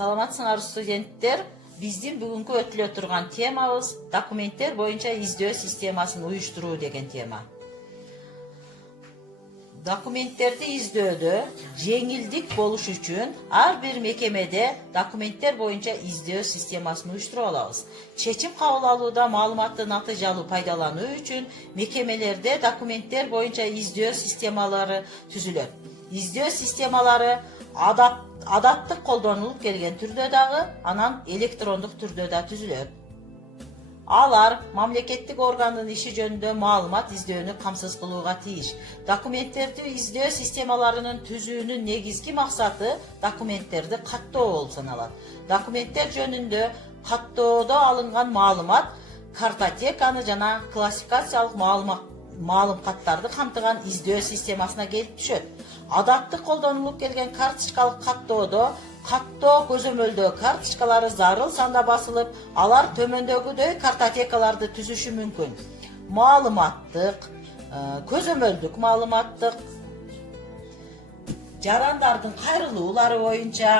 Саламатсыңар студенттер. Биздин бүгүнкү өтүлө турган темабыз документтер боюнча издөө системасын уюштуруу деген тема. Документтерди издөөдө жеңилдик болуш үчүн ар бир мекемеде документтер боюнча издөө системасын уюштуруп алабыз. Чечим кабыл алууда маалыматты натыйжалуу пайдалануу үчүн мекемелерде документтер боюнча издөө системалары түзүлөт. Издөө системалары адаттык колдонулуп келген түрдө дагы, анан электрондук түрдө да түзүлөт. Алар мамлекеттик органдын иши жөнүндө маалымат издөөнү камсыз кылууга тийиш. Документтерди издөө системаларынын түзүүнүн негизги максаты документтерди каттоо болуп саналат. Документтер жөнүндө каттоодо алынган маалымат картотеканы жана классификациялык маалыматтарды камтыган издөө системасына келип түшөт. Адаттык колдонулуп келген карточкалык каттоодо каттоо көзөмөлдөө карточкалары зарыл санда басылып, алар төмөндөгүдөй картотекаларды түзүшү мүмкүн. Маалыматтык, көзөмөлдүк маалыматтык, жарандардын кайрылуулары боюнча,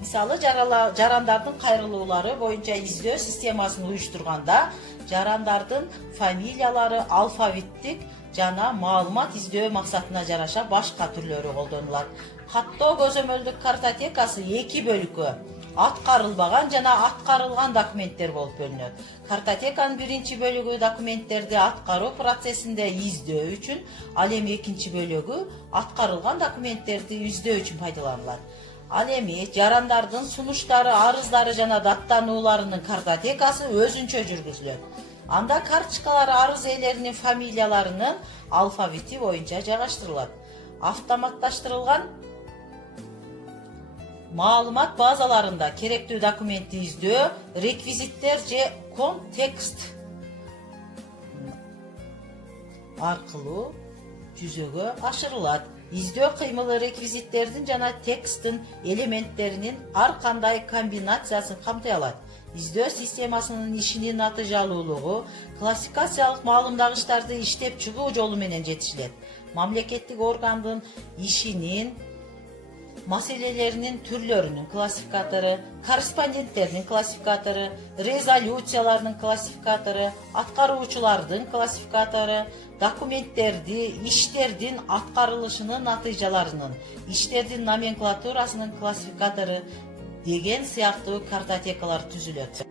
мисалы жарандардын кайрылуулары боюнча издөө системасын уюштурганда, жарандардын фамилиялары алфавиттик жана маалымат издөө максатына жараша башка түрлөрү колдонулат. Каттоо көзөмөлдүк картотекасы эки бөлүккө аткарылбаган жана аткарылган документтер болуп бөлүнөт. Картотеканын биринчи бөлүгү документтерди аткаруу процессинде издөө үчүн, ал эми экинчи бөлүгү аткарылган документтерди издөө үчүн пайдаланылат. Ал эми жарандардын сунуштары, арыздары жана даттанууларынын картотекасы өзүнчө жүргүзүлөт. Анда карточкалар арыз ээлеринин фамилияларынын алфавити боюнча жайгаштырылат. Автоматташтырылган маалымат базаларында керектүү документти издөө, реквизиттер же контекст аркылуу жүзөгө ашырылат. Издөө кыймылы реквизиттердин жана тексттин элементтеринин ар кандай комбинациясын камтый алат. Издөө системасынын ишинин натыйжалуулугу классификациялык маалымдагычтарды иштеп чыгуу жолу менен жетишилет. Мамлекеттик органдын ишинин маселелеринин түрлөрүнүн классификатору, корреспонденттердин классификатору, резолюциялардын классификатору, аткаруучулардын классификатору, документтерди, иштердин аткарылышынын натыйжаларынын, иштердин номенклатурасынын классификатору деген сыяктуу картотекалар түзүлөт.